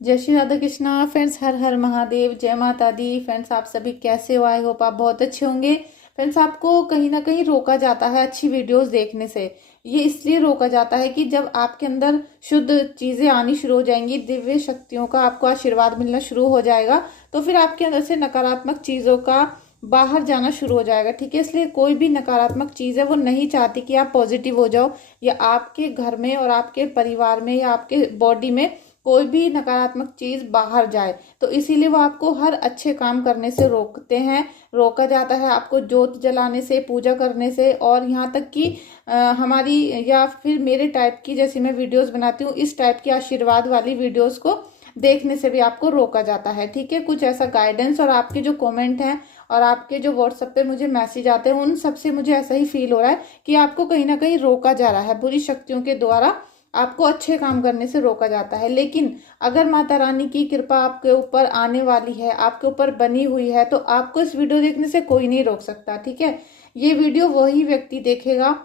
जय श्री राधा कृष्णा फ्रेंड्स। हर हर महादेव, जय माता दी। फ्रेंड्स, आप सभी कैसे हो? आई होप आप बहुत अच्छे होंगे। फ्रेंड्स, आपको कहीं ना कहीं रोका जाता है अच्छी वीडियोस देखने से। ये इसलिए रोका जाता है कि जब आपके अंदर शुद्ध चीजें आनी शुरू हो जाएंगी, दिव्य शक्तियों का आपको आशीर्वाद मिलना शुरू हो जाएगा, तो फिर आपके अंदर से नकारात्मक चीजों का बाहर जाना शुरू हो जाएगा। ठीक है, इसलिए कोई भी नकारात्मक चीज है वो नहीं चाहती कि आप पॉजिटिव हो जाओ, या आपके घर में और आपके परिवार में या आपके बॉडी में कोई भी नकारात्मक चीज बाहर जाए। तो इसीलिए वो आपको हर अच्छे काम करने से रोकते हैं, रोका जाता है आपको जोत जलाने से, पूजा करने से। और यहाँ तक कि हमारी या फिर मेरे टाइप की, जैसे मैं वीडियोस बनाती हूँ, इस टाइप की आशीर्वाद वाली वीडियोस को देखने से भी आपको रोका जाता है। ठीक है, कुछ ऐसा गाइडेंस और आपके जो कमेंट हैं और आपके जो व्हाट्सएप पे मुझे मैसेज आते हैं, उन सबसे मुझे ऐसा ही फील हो रहा है कि आपको कहीं ना कहीं रोका जा रहा है, बुरी शक्तियों के द्वारा आपको अच्छे काम करने से रोका जाता है। लेकिन अगर माता रानी की कृपा आपके ऊपर आने वाली है, आपके ऊपर बनी हुई है, तो आपको इस वीडियो देखने से कोई नहीं रोक सकता। ठीक है, ये वीडियो वही व्यक्ति देखेगा।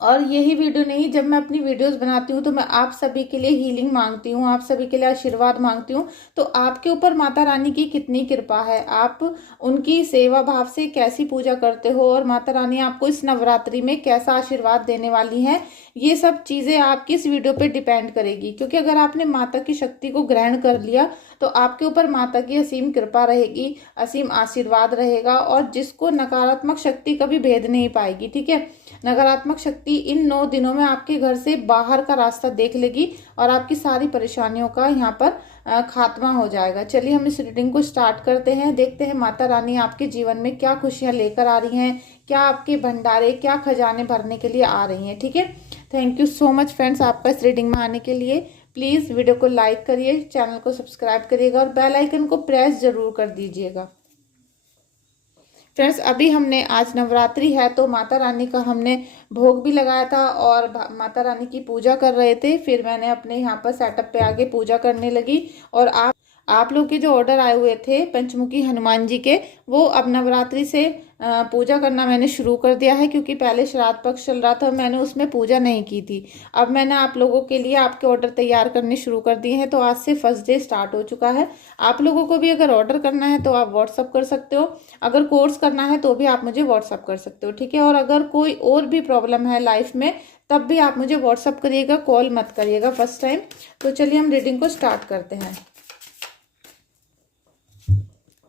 और यही वीडियो नहीं, जब मैं अपनी वीडियोस बनाती हूँ तो मैं आप सभी के लिए हीलिंग मांगती हूँ, आप सभी के लिए आशीर्वाद मांगती हूँ। तो आपके ऊपर माता रानी की कितनी कृपा है, आप उनकी सेवा भाव से कैसी पूजा करते हो, और माता रानी आपको इस नवरात्रि में कैसा आशीर्वाद देने वाली है, ये सब चीजें आपकी इस वीडियो पे डिपेंड करेगी। क्योंकि अगर आपने माता की शक्ति को ग्रहण कर लिया तो आपके ऊपर माता की असीम कृपा रहेगी, असीम आशीर्वाद रहेगा, और जिसको नकारात्मक शक्ति कभी भेद नहीं पाएगी। ठीक है, नकारात्मक शक्ति इन 9 दिनों में आपके घर से बाहर का रास्ता देख लेगी और आपकी सारी परेशानियों का यहाँ पर खात्मा हो जाएगा। चलिए हम इस रीडिंग को स्टार्ट करते हैं, देखते हैं माता रानी आपके जीवन में क्या खुशियां लेकर आ रही हैं, क्या आपके भंडारे, क्या खजाने भरने के लिए आ रही हैं। ठीक है, thank you so much friends आपका इस रीडिंग में आने के लिए। प्लीज़ वीडियो को लाइक करिए, चैनल को सब्सक्राइब करिएगा और बेल आइकन को प्रेस जरूर कर दीजिएगा। फ्रेंड्स, अभी हमने, आज नवरात्रि है तो माता रानी का हमने भोग भी लगाया था और माता रानी की पूजा कर रहे थे। फिर मैंने अपने यहाँ पर सेटअप पे आके पूजा करने लगी। और आप लोग के जो ऑर्डर आए हुए थे पंचमुखी हनुमान जी के, वो अब नवरात्रि से पूजा करना मैंने शुरू कर दिया है। क्योंकि पहले श्राद्ध पक्ष चल रहा था, मैंने उसमें पूजा नहीं की थी। अब मैंने आप लोगों के लिए आपके ऑर्डर तैयार करने शुरू कर दिए हैं, तो आज से फर्स्ट डे स्टार्ट हो चुका है। आप लोगों को भी अगर ऑर्डर करना है तो आप व्हाट्सअप कर सकते हो, अगर कोर्स करना है तो भी आप मुझे व्हाट्सअप कर सकते हो। ठीक है, और अगर कोई और भी प्रॉब्लम है लाइफ में, तब भी आप मुझे व्हाट्सअप करिएगा, कॉल मत करिएगा फर्स्ट टाइम। तो चलिए हम रीडिंग को स्टार्ट करते हैं।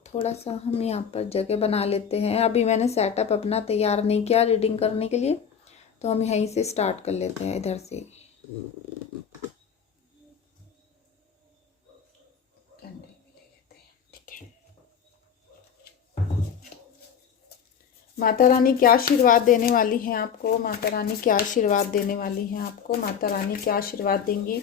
थोड़ा सा हम यहाँ पर जगह बना लेते हैं। अभी मैंने सेटअप अपना तैयार नहीं किया रीडिंग करने के लिए, तो हम यहीं से स्टार्ट कर लेते हैं, इधर से। माता रानी क्या आशीर्वाद देने वाली हैं आपको, माता रानी क्या आशीर्वाद देने वाली हैं आपको, माता रानी क्या आशीर्वाद देंगी।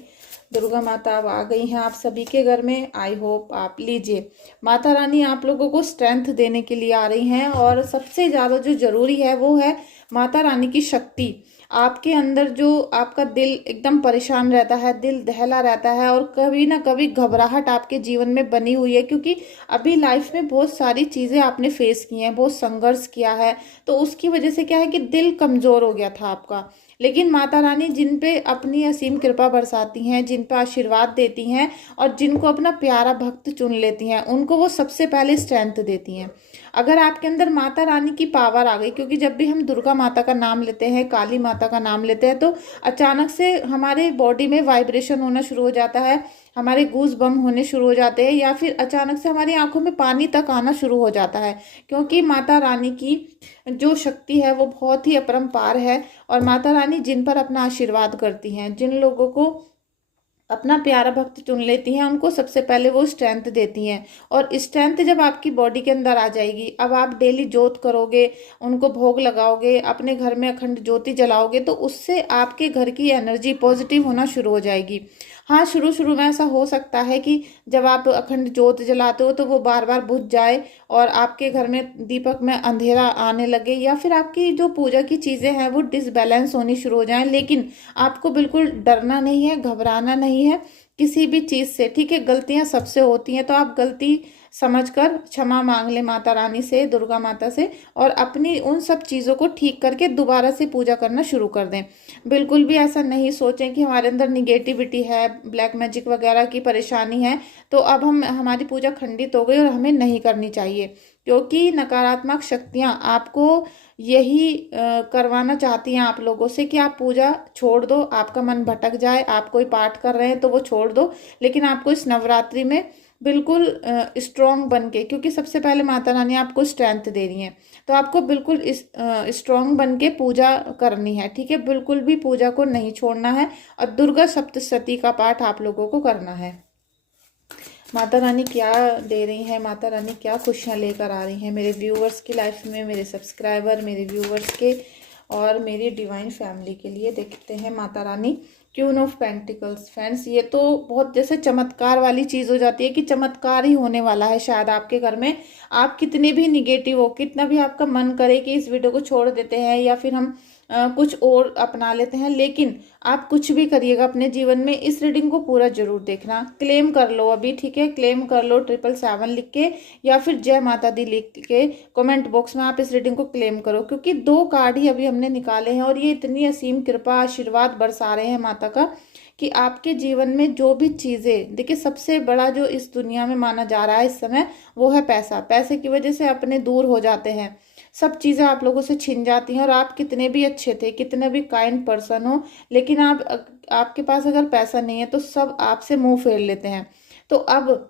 दुर्गा माता अब आ गई हैं आप सभी के घर में। आई होप आप लीजिए। माता रानी आप लोगों को स्ट्रेंथ देने के लिए आ रही हैं, और सबसे ज़्यादा जो जरूरी है वो है माता रानी की शक्ति। आपके अंदर जो आपका दिल एकदम परेशान रहता है, दिल दहला रहता है, और कभी ना कभी घबराहट आपके जीवन में बनी हुई है, क्योंकि अभी लाइफ में बहुत सारी चीज़ें आपने फेस की हैं, बहुत संघर्ष किया है, तो उसकी वजह से क्या है कि दिल कमज़ोर हो गया था आपका। लेकिन माता रानी जिन पे अपनी असीम कृपा बरसाती हैं, जिन पे आशीर्वाद देती हैं, और जिनको अपना प्यारा भक्त चुन लेती हैं, उनको वो सबसे पहले स्ट्रेंथ देती हैं। अगर आपके अंदर माता रानी की पावर आ गई, क्योंकि जब भी हम दुर्गा माता का नाम लेते हैं, काली माता का नाम लेते हैं, तो अचानक से हमारे बॉडी में वाइब्रेशन होना शुरू हो जाता है, हमारे गूज बम होने शुरू हो जाते हैं, या फिर अचानक से हमारी आंखों में पानी तक आना शुरू हो जाता है। क्योंकि माता रानी की जो शक्ति है वो बहुत ही अपरंपार है। और माता रानी जिन पर अपना आशीर्वाद करती हैं, जिन लोगों को अपना प्यारा भक्त चुन लेती हैं, उनको सबसे पहले वो स्ट्रेंथ देती हैं। और स्ट्रेंथ जब आपकी बॉडी के अंदर आ जाएगी, अब आप डेली जोत करोगे, उनको भोग लगाओगे, अपने घर में अखंड ज्योति जलाओगे, तो उससे आपके घर की एनर्जी पॉजिटिव होना शुरू हो जाएगी। हाँ, शुरू शुरू में ऐसा हो सकता है कि जब आप अखंड ज्योत जलाते हो तो वो बार बार बुझ जाए और आपके घर में दीपक में अंधेरा आने लगे, या फिर आपकी जो पूजा की चीज़ें हैं वो डिसबैलेंस होनी शुरू हो जाएं। लेकिन आपको बिल्कुल डरना नहीं है, घबराना नहीं है किसी भी चीज़ से। ठीक है, गलतियां सबसे होती हैं, तो आप गलती समझकर क्षमा मांग ले माता रानी से, दुर्गा माता से, और अपनी उन सब चीज़ों को ठीक करके दोबारा से पूजा करना शुरू कर दें। बिल्कुल भी ऐसा नहीं सोचें कि हमारे अंदर निगेटिविटी है, ब्लैक मैजिक वगैरह की परेशानी है, तो अब हमारी पूजा खंडित हो गई और हमें नहीं करनी चाहिए। क्योंकि नकारात्मक शक्तियाँ आपको यही करवाना चाहती हैं आप लोगों से कि आप पूजा छोड़ दो, आपका मन भटक जाए, आप कोई पाठ कर रहे हैं तो वो छोड़ दो। लेकिन आपको इस नवरात्रि में बिल्कुल स्ट्रॉन्ग बन के, क्योंकि सबसे पहले माता रानी आपको स्ट्रेंथ दे रही हैं, तो आपको बिल्कुल स्ट्रॉन्ग बन के पूजा करनी है, ठीक है। बिल्कुल भी पूजा को नहीं छोड़ना है और दुर्गा सप्तशती का पाठ आप लोगों को करना है। माता रानी क्या दे रही हैं, माता रानी क्या खुशियाँ लेकर आ रही हैं मेरे व्यूवर्स की लाइफ में, मेरे सब्सक्राइबर, मेरे व्यूवर्स के और मेरी डिवाइन फैमिली के लिए। देखते हैं Mata Rani queen of pentacles. Friends, ये तो बहुत जैसे चमत्कार वाली चीज़ हो जाती है कि चमत्कार ही होने वाला है शायद आपके घर में। आप कितने भी निगेटिव हो, कितना भी आपका मन करे कि इस वीडियो को छोड़ देते हैं या फिर हम कुछ और अपना लेते हैं, लेकिन आप कुछ भी करिएगा अपने जीवन में, इस रीडिंग को पूरा जरूर देखना। क्लेम कर लो अभी, ठीक है, क्लेम कर लो 777 लिख के या फिर जय माता दी लिख के कमेंट बॉक्स में आप इस रीडिंग को क्लेम करो। क्योंकि 2 कार्ड ही अभी हमने निकाले हैं और ये इतनी असीम कृपा आशीर्वाद बरसा रहे हैं माता का कि आपके जीवन में जो भी चीज़ें, देखिए सबसे बड़ा जो इस दुनिया में माना जा रहा है इस समय वो है पैसा। पैसे की वजह से अपने दूर हो जाते हैं, सब चीज़ें आप लोगों से छिन जाती हैं और आप कितने भी अच्छे थे, कितने भी काइंड पर्सन हो, लेकिन आपके पास अगर पैसा नहीं है तो सब आपसे मुंह फेर लेते हैं। तो अब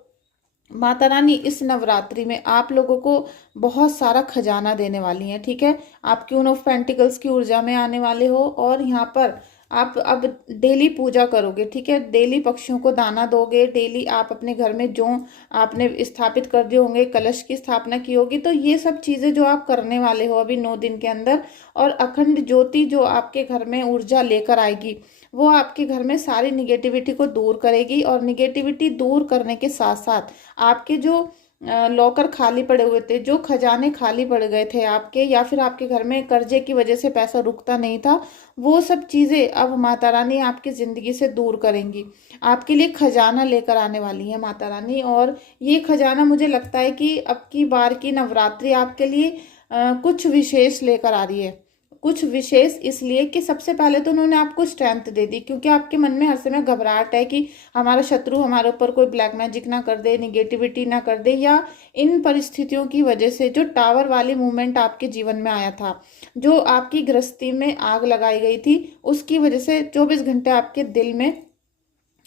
माता रानी इस नवरात्रि में आप लोगों को बहुत सारा खजाना देने वाली हैं, ठीक है। आप क्वीन ऑफ पेंटिकल्स की ऊर्जा में आने वाले हो और यहाँ पर आप अब डेली पूजा करोगे, ठीक है। डेली पक्षियों को दाना दोगे, डेली आप अपने घर में जो आपने स्थापित कर दिए होंगे, कलश की स्थापना की होगी, तो ये सब चीज़ें जो आप करने वाले हो अभी 9 दिन के अंदर, और अखंड ज्योति जो आपके घर में ऊर्जा लेकर आएगी वो आपके घर में सारी निगेटिविटी को दूर करेगी। और निगेटिविटी दूर करने के साथ साथ आपके जो लॉकर खाली पड़े हुए थे, जो खजाने खाली पड़ गए थे आपके, या फिर आपके घर में कर्जे की वजह से पैसा रुकता नहीं था, वो सब चीज़ें अब माता रानी आपकी ज़िंदगी से दूर करेंगी। आपके लिए खजाना लेकर आने वाली है माता रानी। और ये खजाना मुझे लगता है कि अब की बार की नवरात्रि आपके लिए कुछ विशेष लेकर आ रही है। कुछ विशेष इसलिए कि सबसे पहले तो उन्होंने आपको स्ट्रेंथ दे दी, क्योंकि आपके मन में हर समय घबराहट है कि हमारा शत्रु हमारे ऊपर कोई ब्लैक मैजिक ना कर दे, निगेटिविटी ना कर दे, या इन परिस्थितियों की वजह से जो टावर वाली मूवमेंट आपके जीवन में आया था, जो आपकी गृहस्थी में आग लगाई गई थी, उसकी वजह से 24 घंटे आपके दिल में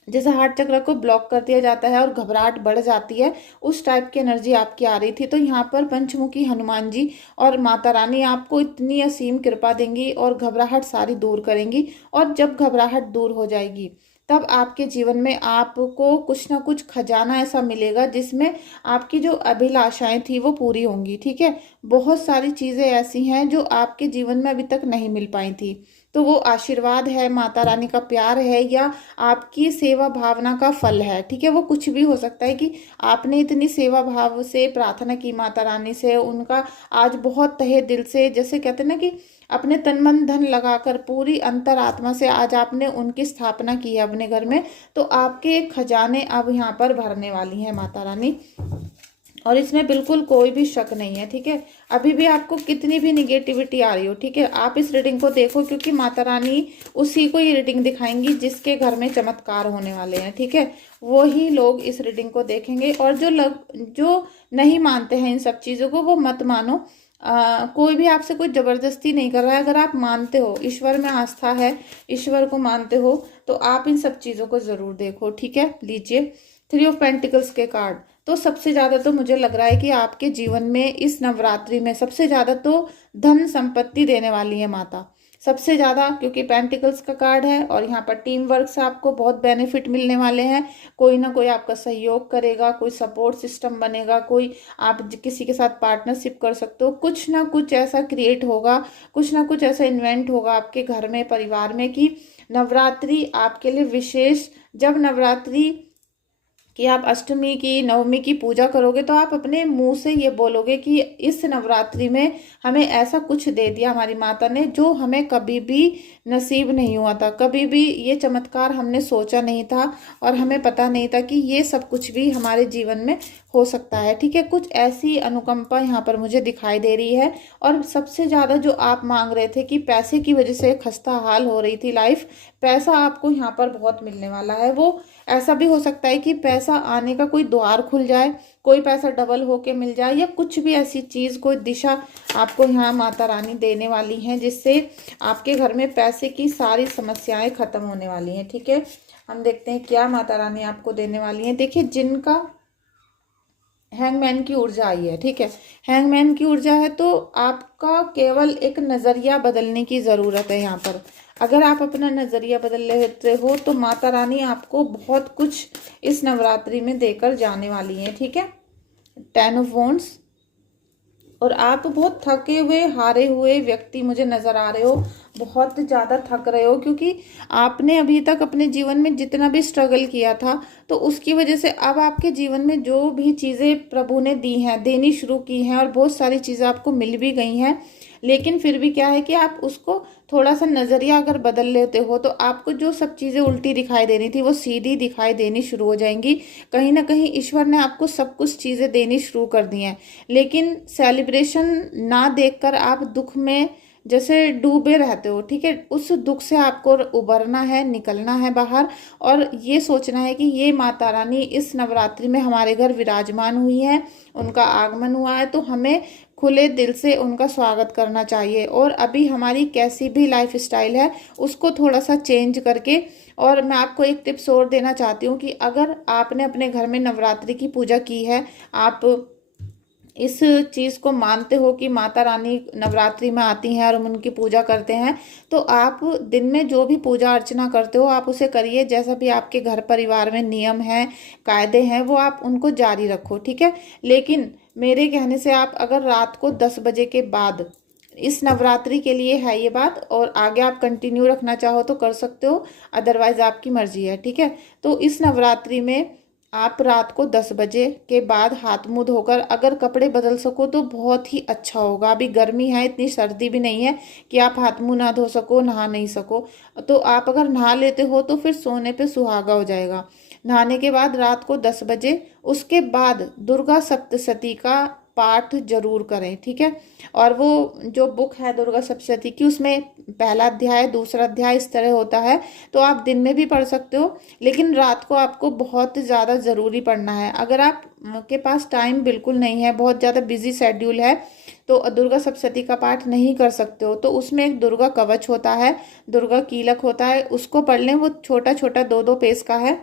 जैसे हार्ट चक्र को ब्लॉक कर दिया जाता है और घबराहट बढ़ जाती है, उस टाइप की एनर्जी आपकी आ रही थी। तो यहाँ पर पंचमुखी हनुमान जी और माता रानी आपको इतनी असीम कृपा देंगी और घबराहट सारी दूर करेंगी। और जब घबराहट दूर हो जाएगी तब आपके जीवन में आपको कुछ ना कुछ खजाना ऐसा मिलेगा जिसमें आपकी जो अभिलाषाएं थी वो पूरी होंगी, ठीक है। बहुत सारी चीज़ें ऐसी हैं जो आपके जीवन में अभी तक नहीं मिल पाई थी, तो वो आशीर्वाद है, माता रानी का प्यार है, या आपकी सेवा भावना का फल है, ठीक है। वो कुछ भी हो सकता है कि आपने इतनी सेवा भाव से प्रार्थना की माता रानी से, उनका आज बहुत तहे दिल से, जैसे कहते हैं ना कि अपने तन मन धन लगाकर पूरी अंतरात्मा से आज आपने उनकी स्थापना की है अपने घर में, तो आपके खजाने अब यहाँ पर भरने वाली हैं माता रानी। और इसमें बिल्कुल कोई भी शक नहीं है, ठीक है। अभी भी आपको कितनी भी निगेटिविटी आ रही हो, ठीक है, आप इस रीडिंग को देखो, क्योंकि माता रानी उसी को ये रीडिंग दिखाएंगी जिसके घर में चमत्कार होने वाले हैं, ठीक है। वो ही लोग इस रीडिंग को देखेंगे। और जो नहीं मानते हैं इन सब चीज़ों को वो मत मानो। कोई भी आपसे कोई जबरदस्ती नहीं कर रहा है। अगर आप मानते हो, ईश्वर में आस्था है, ईश्वर को मानते हो, तो आप इन सब चीज़ों को ज़रूर देखो, ठीक है। लीजिए 3 ऑफ पेंटिकल्स के कार्ड। तो सबसे ज़्यादा तो मुझे लग रहा है कि आपके जीवन में इस नवरात्रि में सबसे ज़्यादा तो धन संपत्ति देने वाली है माता, सबसे ज़्यादा, क्योंकि पेंटिकल्स का कार्ड है और यहाँ पर टीम वर्क से आपको बहुत बेनिफिट मिलने वाले हैं। कोई ना कोई आपका सहयोग करेगा, कोई सपोर्ट सिस्टम बनेगा, कोई आप किसी के साथ पार्टनरशिप कर सकते हो, कुछ ना कुछ ऐसा क्रिएट होगा, कुछ ना कुछ ऐसा इन्वेंट होगा आपके घर में, परिवार में, कि नवरात्रि आपके लिए विशेष। जब नवरात्रि कि आप अष्टमी की नवमी की पूजा करोगे तो आप अपने मुंह से ये बोलोगे कि इस नवरात्रि में हमें ऐसा कुछ दे दिया हमारी माता ने जो हमें कभी भी नसीब नहीं हुआ था, कभी भी ये चमत्कार हमने सोचा नहीं था और हमें पता नहीं था कि ये सब कुछ भी हमारे जीवन में हो सकता है। ठीक है, कुछ ऐसी अनुकंपा यहाँ पर मुझे दिखाई दे रही है। और सबसे ज़्यादा जो आप मांग रहे थे कि पैसे की वजह से खस्ता हाल हो रही थी लाइफ, पैसा आपको यहाँ पर बहुत मिलने वाला है। वो ऐसा भी हो सकता है कि पैसा आने का कोई द्वार खुल जाए, कोई पैसा डबल होके मिल जाए, या कुछ भी ऐसी चीज़, कोई दिशा आपको यहाँ माता रानी देने वाली हैं जिससे आपके घर में पैसे की सारी समस्याएं खत्म होने वाली हैं। ठीक है, हम देखते हैं क्या माता रानी आपको देने वाली हैं। देखिए, जिनका हैंगमैन की ऊर्जा आई है, ठीक है, हैंगमैन की ऊर्जा है तो आपका केवल एक नज़रिया बदलने की ज़रूरत है। यहाँ पर अगर आप अपना नज़रिया बदल लेते हो तो माता रानी आपको बहुत कुछ इस नवरात्रि में देकर जाने वाली है। ठीक है, 10 ऑफ वॉन्ड्स, और आप बहुत थके हुए हारे हुए व्यक्ति मुझे नज़र आ रहे हो, बहुत ज़्यादा थक रहे हो, क्योंकि आपने अभी तक अपने जीवन में जितना भी स्ट्रगल किया था तो उसकी वजह से अब आपके जीवन में जो भी चीज़ें प्रभु ने दी हैं, देनी शुरू की हैं, और बहुत सारी चीज़ें आपको मिल भी गई हैं, लेकिन फिर भी क्या है कि आप उसको थोड़ा सा नज़रिया अगर बदल लेते हो तो आपको जो सब चीज़ें उल्टी दिखाई देनी थी वो सीधी दिखाई देनी शुरू हो जाएंगी। कहीं ना कहीं ईश्वर ने आपको सब कुछ चीज़ें देनी शुरू कर दी हैं, लेकिन सेलिब्रेशन ना देखकर आप दुख में जैसे डूबे रहते हो। ठीक है, उस दुख से आपको उबरना है, निकलना है बाहर, और ये सोचना है कि ये माता रानी इस नवरात्रि में हमारे घर विराजमान हुई है, उनका आगमन हुआ है, तो हमें खुले दिल से उनका स्वागत करना चाहिए। और अभी हमारी कैसी भी लाइफ स्टाइल है उसको थोड़ा सा चेंज करके, और मैं आपको एक टिप्स और देना चाहती हूँ कि अगर आपने अपने घर में नवरात्रि की पूजा की है, आप इस चीज़ को मानते हो कि माता रानी नवरात्रि में आती हैं और हम उनकी पूजा करते हैं, तो आप दिन में जो भी पूजा अर्चना करते हो आप उसे करिए, जैसा भी आपके घर परिवार में नियम हैं, कायदे हैं, वो आप उनको जारी रखो। ठीक है, लेकिन मेरे कहने से आप अगर रात को 10 बजे के बाद, इस नवरात्रि के लिए है ये बात, और आगे आप कंटिन्यू रखना चाहो तो कर सकते हो, अदरवाइज आपकी मर्जी है। ठीक है, तो इस नवरात्रि में आप रात को 10 बजे के बाद हाथ मुंह धोकर अगर कपड़े बदल सको तो बहुत ही अच्छा होगा। अभी गर्मी है, इतनी सर्दी भी नहीं है कि आप हाथ मुंह ना धो सको, नहा नहीं सको, तो आप अगर नहा लेते हो तो फिर सोने पे सुहागा हो जाएगा। नहाने के बाद रात को 10 बजे, उसके बाद दुर्गा सप्तशती का पाठ जरूर करें। ठीक है, और वो जो बुक है दुर्गा सप्तशती की, उसमें पहला अध्याय, दूसरा अध्याय इस तरह होता है, तो आप दिन में भी पढ़ सकते हो, लेकिन रात को आपको बहुत ज़्यादा ज़रूरी पढ़ना है। अगर आप के पास टाइम बिल्कुल नहीं है, बहुत ज़्यादा बिजी शेड्यूल है, तो दुर्गा सप्तशती का पाठ नहीं कर सकते हो, तो उसमें एक दुर्गा कवच होता है, दुर्गा कीलक होता है, उसको पढ़ लें। वो छोटा छोटा 2-2 पेज का है।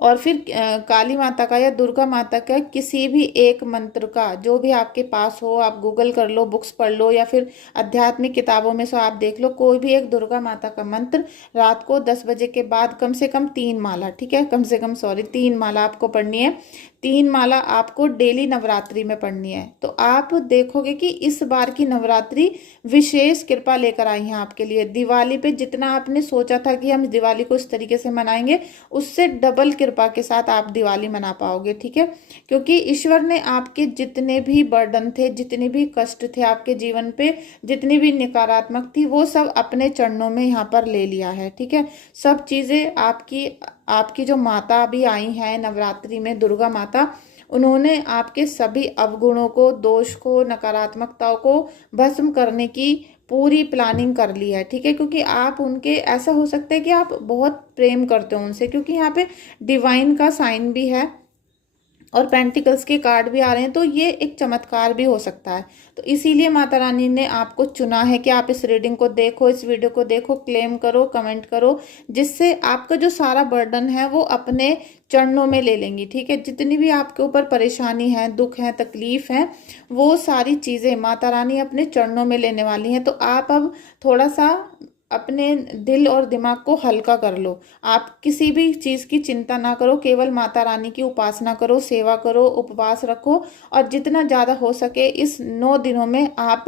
और फिर काली माता का या दुर्गा माता का किसी भी एक मंत्र का, जो भी आपके पास हो, आप गूगल कर लो, बुक्स पढ़ लो, या फिर आध्यात्मिक किताबों में से आप देख लो, कोई भी एक दुर्गा माता का मंत्र रात को 10 बजे के बाद कम से कम 3 माला, ठीक है, कम से कम 3 माला आपको पढ़नी है। 3 माला आपको डेली नवरात्रि में पढ़नी है। तो आप देखोगे कि इस बार की नवरात्रि विशेष कृपा लेकर आई है आपके लिए। दिवाली पे जितना आपने सोचा था कि हम दिवाली को इस तरीके से मनाएंगे, उससे डबल कृपा के साथ आप दिवाली मना पाओगे। ठीक है, क्योंकि ईश्वर ने आपके जितने भी बर्डन थे, जितने भी कष्ट थे आपके जीवन पे, जितनी भी नकारात्मक थी, वो सब अपने चरणों में यहाँ पर ले लिया है। ठीक है, सब चीज़ें आपकी जो माता अभी आई हैं नवरात्रि में, दुर्गा माता, उन्होंने आपके सभी अवगुणों को, दोष को, नकारात्मकताओं को भस्म करने की पूरी प्लानिंग कर ली है। ठीक है, क्योंकि आप उनके, ऐसा हो सकता है कि आप बहुत प्रेम करते हो उनसे, क्योंकि यहाँ पे डिवाइन का साइन भी है और पेंटिकल्स के कार्ड भी आ रहे हैं, तो ये एक चमत्कार भी हो सकता है। तो इसीलिए माता रानी ने आपको चुना है कि आप इस रीडिंग को देखो, इस वीडियो को देखो, क्लेम करो, कमेंट करो, जिससे आपका जो सारा बर्डन है वो अपने चरणों में ले लेंगी। ठीक है, जितनी भी आपके ऊपर परेशानी है, दुख है, तकलीफ है, वो सारी चीज़ें माता रानी अपने चरणों में लेने वाली हैं। तो आप अब थोड़ा सा अपने दिल और दिमाग को हल्का कर लो। आप किसी भी चीज़ की चिंता ना करो, केवल माता रानी की उपासना करो, सेवा करो, उपवास रखो और जितना ज़्यादा हो सके इस 9 दिनों में आप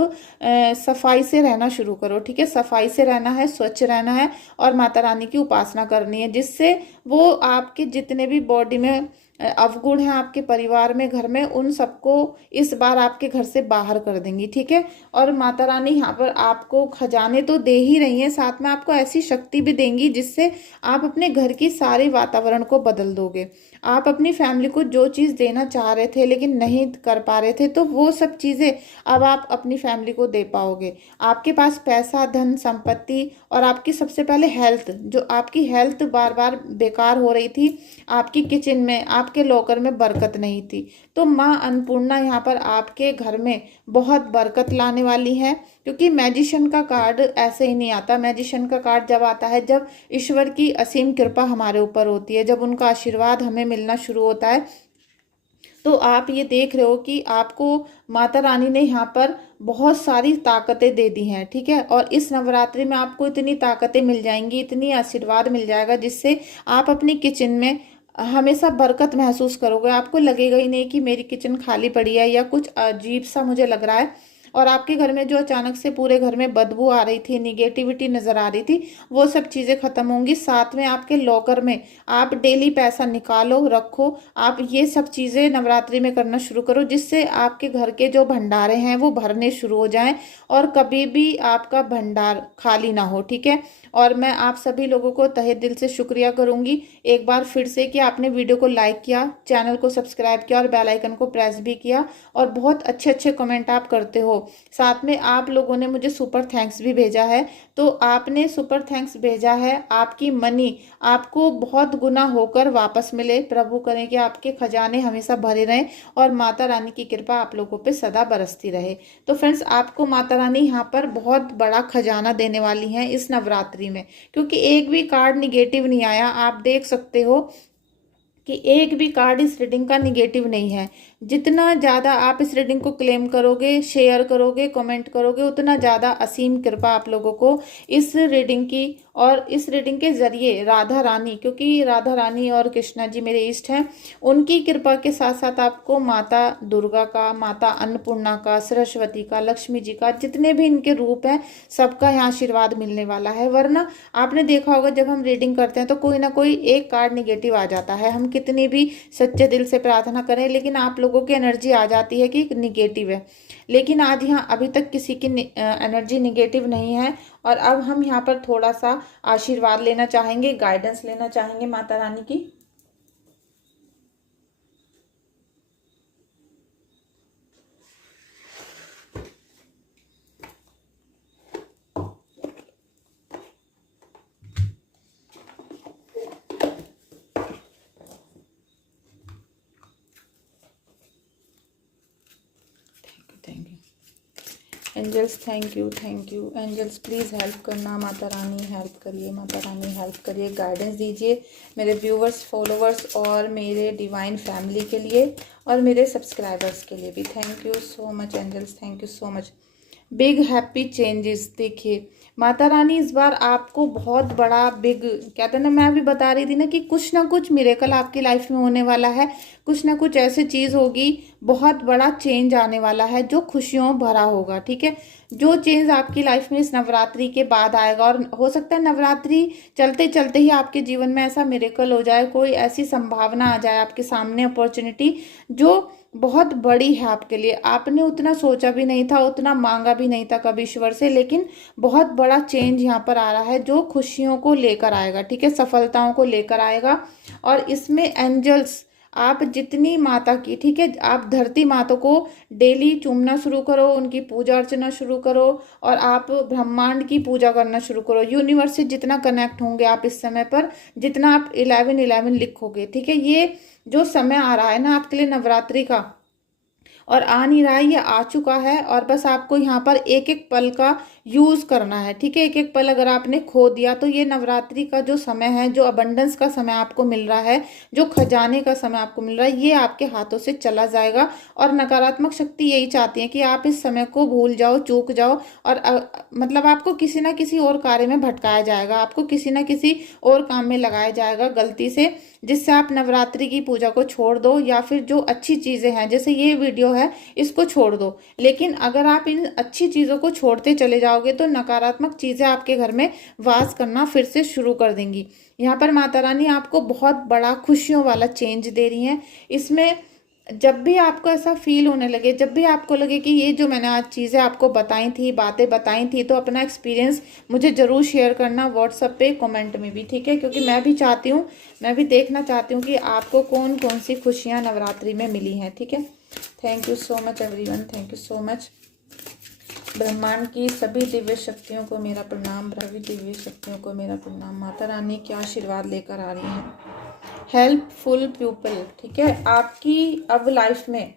सफाई से रहना शुरू करो। ठीक है, सफाई से रहना है, स्वच्छ रहना है और माता रानी की उपासना करनी है, जिससे वो आपके जितने भी बॉडी में अवगुण हैं आपके परिवार में, घर में, उन सबको इस बार आपके घर से बाहर कर देंगी। ठीक है, और माता रानी यहाँ पर आपको खजाने तो दे ही रही हैं, साथ में आपको ऐसी शक्ति भी देंगी जिससे आप अपने घर की सारी वातावरण को बदल दोगे। आप अपनी फैमिली को जो चीज़ देना चाह रहे थे लेकिन नहीं कर पा रहे थे, तो वो सब चीज़ें अब आप अपनी फैमिली को दे पाओगे। आपके पास पैसा, धन, संपत्ति और आपकी सबसे पहले हेल्थ, जो आपकी हेल्थ बार बार बेकार हो रही थी, आपकी किचन में, आपके लॉकर में बरकत नहीं थी, तो माँ अन्नपूर्णा यहाँ पर आपके घर में बहुत बरकत लाने वाली है। क्योंकि मैजिशियन का कार्ड ऐसे ही नहीं आता। मैजिशियन का कार्ड जब आता है जब ईश्वर की असीम कृपा हमारे ऊपर होती है, जब उनका आशीर्वाद हमें मिलना शुरू होता है। तो आप ये देख रहे हो कि आपको माता रानी ने यहाँ पर बहुत सारी ताकतें दे दी हैं। ठीक है, और इस नवरात्रि में आपको इतनी ताकतें मिल जाएंगी, इतनी आशीर्वाद मिल जाएगा, जिससे आप अपनी किचन में हमेशा बरकत महसूस करोगे। आपको लगेगा ही नहीं कि मेरी किचन खाली पड़ी है या कुछ अजीब सा मुझे लग रहा है। और आपके घर में जो अचानक से पूरे घर में बदबू आ रही थी, निगेटिविटी नजर आ रही थी, वो सब चीजें खत्म होंगी। साथ में आपके लॉकर में आप डेली पैसा निकालो, रखो। आप ये सब चीजें नवरात्रि में करना शुरू करो, जिससे आपके घर के जो भंडारे हैं वो भरने शुरू हो जाएं और कभी भी आपका भंडार खाली ना हो। ठीक है, और मैं आप सभी लोगों को तहे दिल से शुक्रिया करूंगी एक बार फिर से कि आपने वीडियो को लाइक किया, चैनल को सब्सक्राइब किया और बेल आइकन को प्रेस भी किया, और बहुत अच्छे अच्छे कमेंट आप करते हो। साथ में आप लोगों ने मुझे सुपर थैंक्स भी भेजा है। तो आपने सुपर थैंक्स भेजा है, आपकी मनी आपको बहुत गुना होकर वापस मिले। प्रभु करें कि आपके खजाने हमेशा भरे रहें और माता रानी की कृपा आप लोगों पे सदा बरसती रहे। तो फ्रेंड्स, आपको माता रानी यहाँ पर बहुत बड़ा खजाना देने वाली हैं इस नवरात्रि में, क्योंकि एक भी कार्ड निगेटिव नहीं आया। आप देख सकते हो कि एक भी कार्ड इस रीडिंग का निगेटिव नहीं है। जितना ज़्यादा आप इस रीडिंग को क्लेम करोगे, शेयर करोगे, कमेंट करोगे, उतना ज़्यादा असीम कृपा आप लोगों को इस रीडिंग की और इस रीडिंग के जरिए राधा रानी, क्योंकि राधा रानी और कृष्णा जी मेरे इष्ट हैं, उनकी कृपा के साथ साथ आपको माता दुर्गा का, माता अन्नपूर्णा का, सरस्वती का, लक्ष्मी जी का, जितने भी इनके रूप हैं सबका यहाँ आशीर्वाद मिलने वाला है। वरना आपने देखा होगा जब हम रीडिंग करते हैं तो कोई ना कोई एक कार्ड निगेटिव आ जाता है। हम कितनी भी सच्चे दिल से प्रार्थना करें लेकिन आप लोगों की एनर्जी आ जाती है कि निगेटिव है। लेकिन आज यहाँ अभी तक किसी की एनर्जी निगेटिव नहीं है। और अब हम यहाँ पर थोड़ा सा आशीर्वाद लेना चाहेंगे, गाइडेंस लेना चाहेंगे माता रानी की। Thank you angels, thank you, thank you angels, please help करना। माता रानी हेल्प करिए, माता रानी हेल्प करिए, गाइडेंस दीजिए मेरे व्यूवर्स, फॉलोवर्स और मेरे डिवाइन फैमिली के लिए और मेरे सब्सक्राइबर्स के लिए भी। Thank you so much angels, thank you so much. Big happy changes. देखिए माता रानी इस बार आपको बहुत बड़ा बिग, कहते हैं ना, मैं अभी बता रही थी ना कि कुछ ना कुछ मिरेकल आपकी लाइफ में होने वाला है। कुछ ना कुछ ऐसी चीज़ होगी, बहुत बड़ा चेंज आने वाला है जो खुशियों भरा होगा। ठीक है, जो चेंज आपकी लाइफ में इस नवरात्रि के बाद आएगा, और हो सकता है नवरात्रि चलते चलते ही आपके जीवन में ऐसा मिरेकल हो जाए, कोई ऐसी संभावना आ जाए आपके सामने, अपॉर्चुनिटी जो बहुत बड़ी है आपके लिए। आपने उतना सोचा भी नहीं था, उतना मांगा भी नहीं था कभी ईश्वर से, लेकिन बहुत बड़ा चेंज यहाँ पर आ रहा है जो खुशियों को लेकर आएगा। ठीक है, सफलताओं को लेकर आएगा। और इसमें एंजल्स, आप जितनी माता की, ठीक है, आप धरती माता को डेली चूमना शुरू करो, उनकी पूजा अर्चना शुरू करो और आप ब्रह्मांड की पूजा करना शुरू करो। यूनिवर्स से जितना कनेक्ट होंगे आप इस समय पर, जितना आप 11 11 लिखोगे, ठीक है, ये जो समय आ रहा है ना आपके लिए नवरात्रि का, और आ नहीं रहा है, ये आ चुका है। और बस आपको यहाँ पर एक एक पल का यूज करना है, ठीक है। एक एक पल अगर आपने खो दिया तो ये नवरात्रि का जो समय है, जो अबंडेंस का समय आपको मिल रहा है, जो खजाने का समय आपको मिल रहा है, ये आपके हाथों से चला जाएगा। और नकारात्मक शक्ति यही चाहती है कि आप इस समय को भूल जाओ, चूक जाओ, और मतलब आपको किसी ना किसी और कार्य में भटकाया जाएगा, आपको किसी ना किसी और काम में लगाया जाएगा गलती से, जिससे आप नवरात्रि की पूजा को छोड़ दो, या फिर जो अच्छी चीजें हैं जैसे ये वीडियो है इसको छोड़ दो। लेकिन अगर आप इन अच्छी चीजों को छोड़ते चले जाओगे तो नकारात्मक चीजें आपके घर में वास करना फिर से शुरू कर देंगी। यहाँ पर माता रानी आपको बहुत बड़ा खुशियों वाला चेंज दे रही हैं। इसमें जब भी आपको ऐसा फील होने लगे, जब भी आपको लगे कि ये जो मैंने आज चीज़ें आपको बताई थी, बातें बताई थी, तो अपना एक्सपीरियंस मुझे ज़रूर शेयर करना व्हाट्सएप पे, कमेंट में भी, ठीक है। क्योंकि मैं भी चाहती हूँ, मैं भी देखना चाहती हूँ कि आपको कौन कौन सी खुशियाँ नवरात्रि में मिली हैं, ठीक है। Thank you so much everyone, thank you so much. ब्रह्मांड की सभी दिव्य शक्तियों को मेरा प्रणाम, सभी दिव्य शक्तियों को मेरा प्रणाम। माता रानी क्या आशीर्वाद लेकर आ रही हैं। हेल्पफुल पीपल, ठीक है। आपकी अब लाइफ में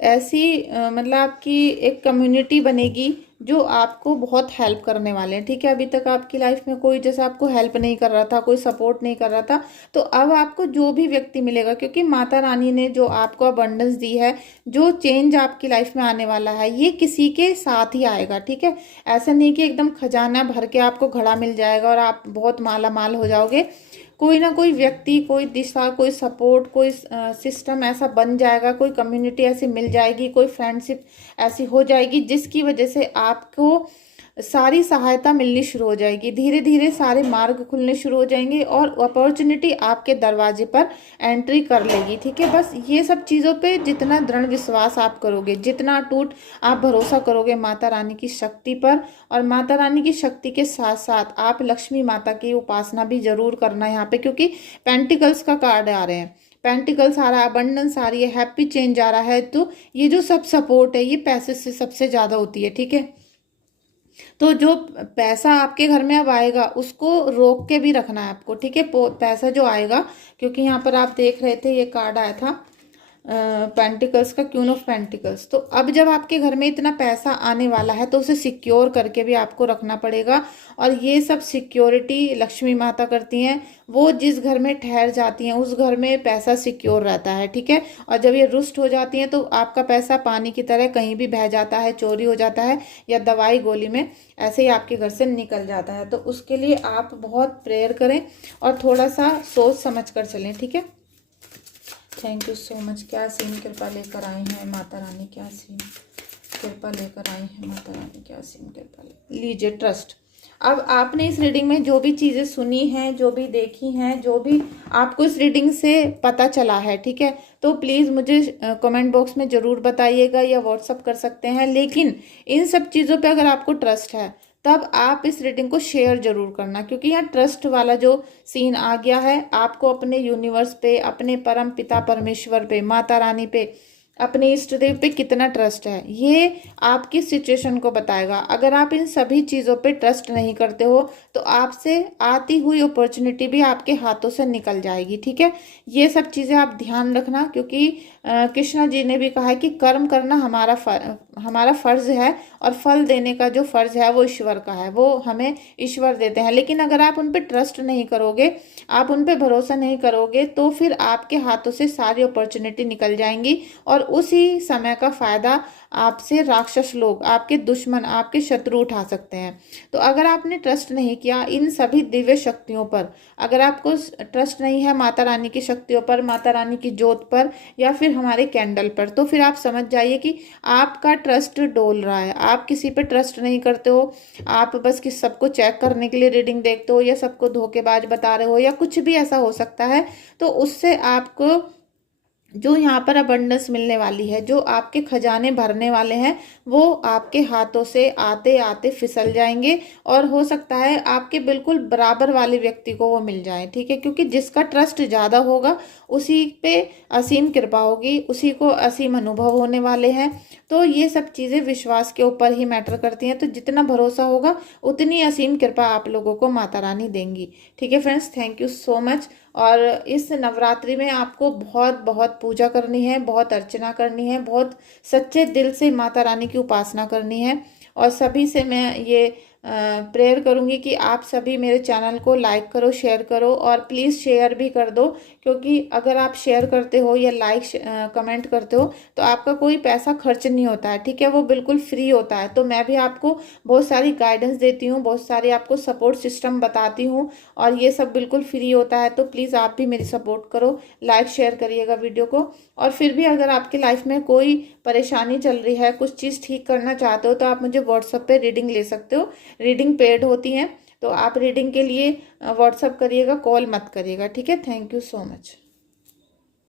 ऐसी मतलब आपकी एक कम्युनिटी बनेगी जो आपको बहुत हेल्प करने वाले हैं, ठीक है। अभी तक आपकी लाइफ में कोई जैसे आपको हेल्प नहीं कर रहा था, कोई सपोर्ट नहीं कर रहा था, तो अब आपको जो भी व्यक्ति मिलेगा, क्योंकि माता रानी ने जो आपको अबंडेंस दी है, जो चेंज आपकी लाइफ में आने वाला है, ये किसी के साथ ही आएगा, ठीक है। ऐसा नहीं कि एकदम खजाना भर के आपको घड़ा मिल जाएगा और आप बहुत माला माल हो जाओगे। कोई ना कोई व्यक्ति, कोई दिशा, कोई सपोर्ट, कोई सिस्टम ऐसा बन जाएगा, कोई कम्युनिटी ऐसी मिल जाएगी, कोई फ्रेंडशिप ऐसी हो जाएगी जिसकी वजह से आपको सारी सहायता मिलनी शुरू हो जाएगी। धीरे धीरे सारे मार्ग खुलने शुरू हो जाएंगे और अपॉर्चुनिटी आपके दरवाजे पर एंट्री कर लेगी, ठीक है। बस ये सब चीज़ों पे जितना दृढ़ विश्वास आप करोगे, जितना अटूट आप भरोसा करोगे माता रानी की शक्ति पर, और माता रानी की शक्ति के साथ साथ आप लक्ष्मी माता की उपासना भी जरूर करना यहाँ पे, क्योंकि पेंटिकल्स का कार्ड आ रहे हैं, पेंटिकल्स आ रहा है, अबंडेंस आ रही है, हैप्पी चेंज आ रहा है। तो ये जो सब सपोर्ट है ये पैसे से सबसे ज़्यादा होती है, ठीक है। तो जो पैसा आपके घर में अब आएगा उसको रोक के भी रखना है आपको, ठीक है। पैसा जो आएगा, क्योंकि यहाँ पर आप देख रहे थे ये कार्ड आया था पेंटिकल्स का, क्वीन ऑफ पेंटिकल्स। तो अब जब आपके घर में इतना पैसा आने वाला है तो उसे सिक्योर करके भी आपको रखना पड़ेगा। और ये सब सिक्योरिटी लक्ष्मी माता करती हैं। वो जिस घर में ठहर जाती हैं उस घर में पैसा सिक्योर रहता है, ठीक है। और जब ये रुष्ट हो जाती हैं तो आपका पैसा पानी की तरह कहीं भी बह जाता है, चोरी हो जाता है, या दवाई गोली में ऐसे ही आपके घर से निकल जाता है। तो उसके लिए आप बहुत प्रेयर करें और थोड़ा सा सोच समझ कर चलें, ठीक है। Thank you so much. क्या सीन कृपा लेकर आई हैं माता रानी, क्या सीन कृपा लेकर आई हैं माता रानी, क्या सीन कृपा लीजिए ट्रस्ट। अब आपने इस रीडिंग में जो भी चीज़ें सुनी हैं, जो भी देखी हैं, जो भी आपको इस रीडिंग से पता चला है, ठीक है, तो प्लीज़ मुझे कमेंट बॉक्स में ज़रूर बताइएगा या व्हाट्सअप कर सकते हैं। लेकिन इन सब चीज़ों पे अगर आपको ट्रस्ट है तब आप इस रीडिंग को शेयर जरूर करना, क्योंकि यहाँ ट्रस्ट वाला जो सीन आ गया है, आपको अपने यूनिवर्स पे, अपने परम पिता परमेश्वर पे, माता रानी पे, अपने इष्ट देव पे कितना ट्रस्ट है, ये आपकी सिचुएशन को बताएगा। अगर आप इन सभी चीज़ों पे ट्रस्ट नहीं करते हो तो आपसे आती हुई अपॉर्चुनिटी भी आपके हाथों से निकल जाएगी, ठीक है। ये सब चीज़ें आप ध्यान रखना, क्योंकि कृष्णा जी ने भी कहा है कि कर्म करना हमारा फर्ज है, और फल देने का जो फर्ज है वो ईश्वर का है, वो हमें ईश्वर देते हैं। लेकिन अगर आप उन पर ट्रस्ट नहीं करोगे, आप उन पर भरोसा नहीं करोगे, तो फिर आपके हाथों से सारी अपॉर्चुनिटी निकल जाएंगी और उसी समय का फायदा आपसे राक्षस लोग, आपके दुश्मन, आपके शत्रु उठा सकते हैं। तो अगर आपने ट्रस्ट नहीं किया इन सभी दिव्य शक्तियों पर, अगर आपको ट्रस्ट नहीं है माता रानी की शक्तियों पर, माता रानी की जोत पर, या फिर हमारे कैंडल पर, तो फिर आप समझ जाइए कि आपका ट्रस्ट डोल रहा है। आप किसी पे ट्रस्ट नहीं करते हो, आप बस किस सबको चेक करने के लिए रीडिंग देखते हो, या सबको धोखेबाज बता रहे हो, या कुछ भी ऐसा हो सकता है। तो उससे आपको जो यहाँ पर अबंडेंस मिलने वाली है, जो आपके खजाने भरने वाले हैं, वो आपके हाथों से आते आते फिसल जाएंगे, और हो सकता है आपके बिल्कुल बराबर वाले व्यक्ति को वो मिल जाए, ठीक है। क्योंकि जिसका ट्रस्ट ज़्यादा होगा उसी पे असीम कृपा होगी, उसी को असीम अनुभव होने वाले हैं। तो ये सब चीज़ें विश्वास के ऊपर ही मैटर करती हैं। तो जितना भरोसा होगा उतनी असीम कृपा आप लोगों को माता रानी देंगी, ठीक है friends. Thank you so much. और इस नवरात्रि में आपको बहुत बहुत पूजा करनी है, बहुत अर्चना करनी है, बहुत सच्चे दिल से माता रानी की उपासना करनी है। और सभी से मैं ये प्रेयर करूँगी कि आप सभी मेरे चैनल को लाइक करो, शेयर करो और प्लीज़ शेयर भी कर दो, क्योंकि अगर आप शेयर करते हो या लाइक कमेंट करते हो तो आपका कोई पैसा खर्च नहीं होता है, ठीक है, वो बिल्कुल फ्री होता है। तो मैं भी आपको बहुत सारी गाइडेंस देती हूँ, बहुत सारी आपको सपोर्ट सिस्टम बताती हूँ और ये सब बिल्कुल फ्री होता है। तो प्लीज़ आप भी मेरी सपोर्ट करो, लाइक शेयर करिएगा वीडियो को। और फिर भी अगर आपकी लाइफ में कोई परेशानी चल रही है, कुछ चीज़ ठीक करना चाहते हो, तो आप मुझे व्हाट्सएप पे रीडिंग ले सकते हो। रीडिंग पेड होती हैं, तो आप रीडिंग के लिए व्हाट्सएप करिएगा, कॉल मत करिएगा, ठीक है। Thank you so much.